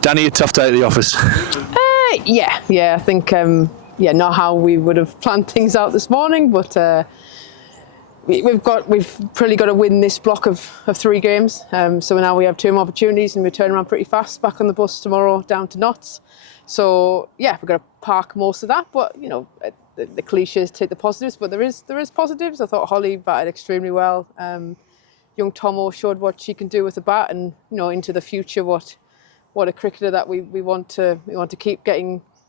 Dani, a tough day at the office. Yeah. I think not how we would have planned things out this morning, but we've probably got to win this block of 3 games. So now we have 2 more opportunities, and we turn around pretty fast. Back on the bus tomorrow down to Notts. So yeah, we've got to park most of that, but the cliches take the positives, but there is positives. I thought Holly batted extremely well. Young Tomo showed what she can do with the bat, and into the future what a cricketer that we want to keep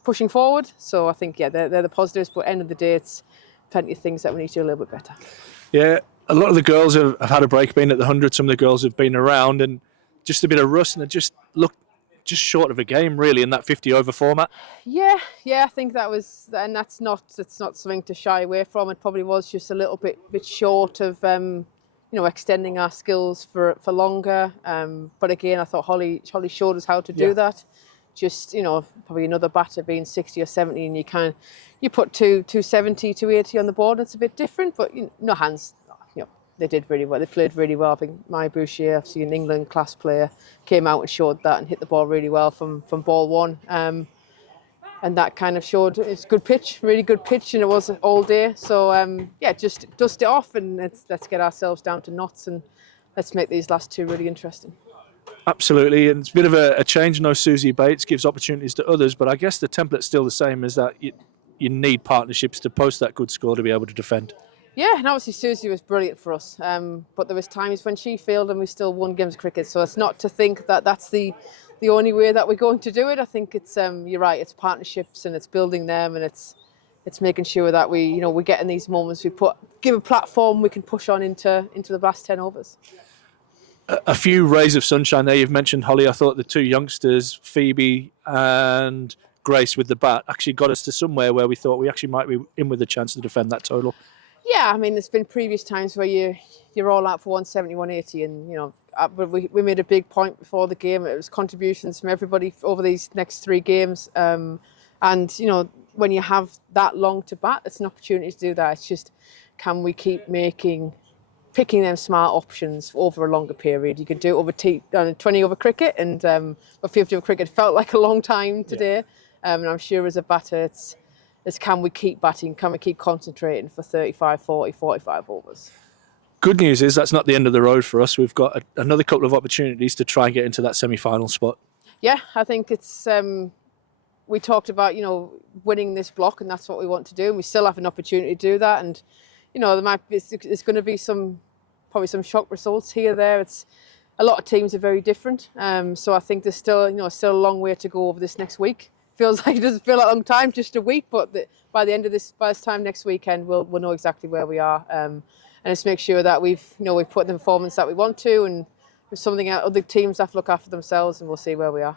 pushing forward. So I think they're the positives, but end of the day it's plenty of things that we need to do a little bit better. Yeah, a lot of the girls have had a break, been at the 100. Some of the girls have been around, and just a bit of rust, and they just looked just short of a game really in that 50 over format. Yeah, I think that was, and it's not something to shy away from. It probably was just a little bit short of extending our skills for longer. But again, I thought Holly showed us how to do that. Just probably another batter being 60 or 70, and you put 270, 280 on the board. It's a bit different, but no hands. They did really well. They played really well. I think Maya Bouchier, obviously an England class player, came out and showed that and hit the ball really well from ball 1. And that kind of showed it's good pitch, really good pitch, and it was all day. So just dust it off, and let's get ourselves down to Notts, and let's make these last 2 really interesting. Absolutely, and it's a bit of a change. No Susie Bates gives opportunities to others, but I guess the template's still the same, is that you need partnerships to post that good score to be able to defend. Yeah, and obviously Susie was brilliant for us, but there was times when she failed and we still won games of cricket. So it's not to think that that's the only way that we're going to do it. I think it's you're right. It's partnerships, and it's building them, and it's making sure that we get in these moments. We give a platform we can push on into the last 10 overs. A few rays of sunshine there. You've mentioned Holly. I thought the 2 youngsters, Phoebe and Grace, with the bat actually got us to somewhere where we thought we actually might be in with a chance to defend that total. Yeah, I mean, there's been previous times where you're all out for 170, 180, and we made a big point before the game. It was contributions from everybody over these next 3 games, and when you have that long to bat, it's an opportunity to do that. It's just, can we keep picking them smart options over a longer period? You could do it over 20 over cricket, and 50 over cricket felt like a long time today. And I'm sure as a batter, it's can we keep batting? Can we keep concentrating for 35, 40, 45 overs? Good news is that's not the end of the road for us. We've got another couple of opportunities to try and get into that semi-final spot. Yeah, I think it's. We talked about winning this block, and that's what we want to do. And we still have an opportunity to do that. And there's going to be probably some shock results here. There, it's a lot of teams are very different. So I think there's still a long way to go over this next week. Feels like it doesn't feel like a long time, just a week, but by this time next weekend, we'll know exactly where we are, and just make sure that we've put the performance that we want to, and there's something other teams have to look after themselves, and we'll see where we are.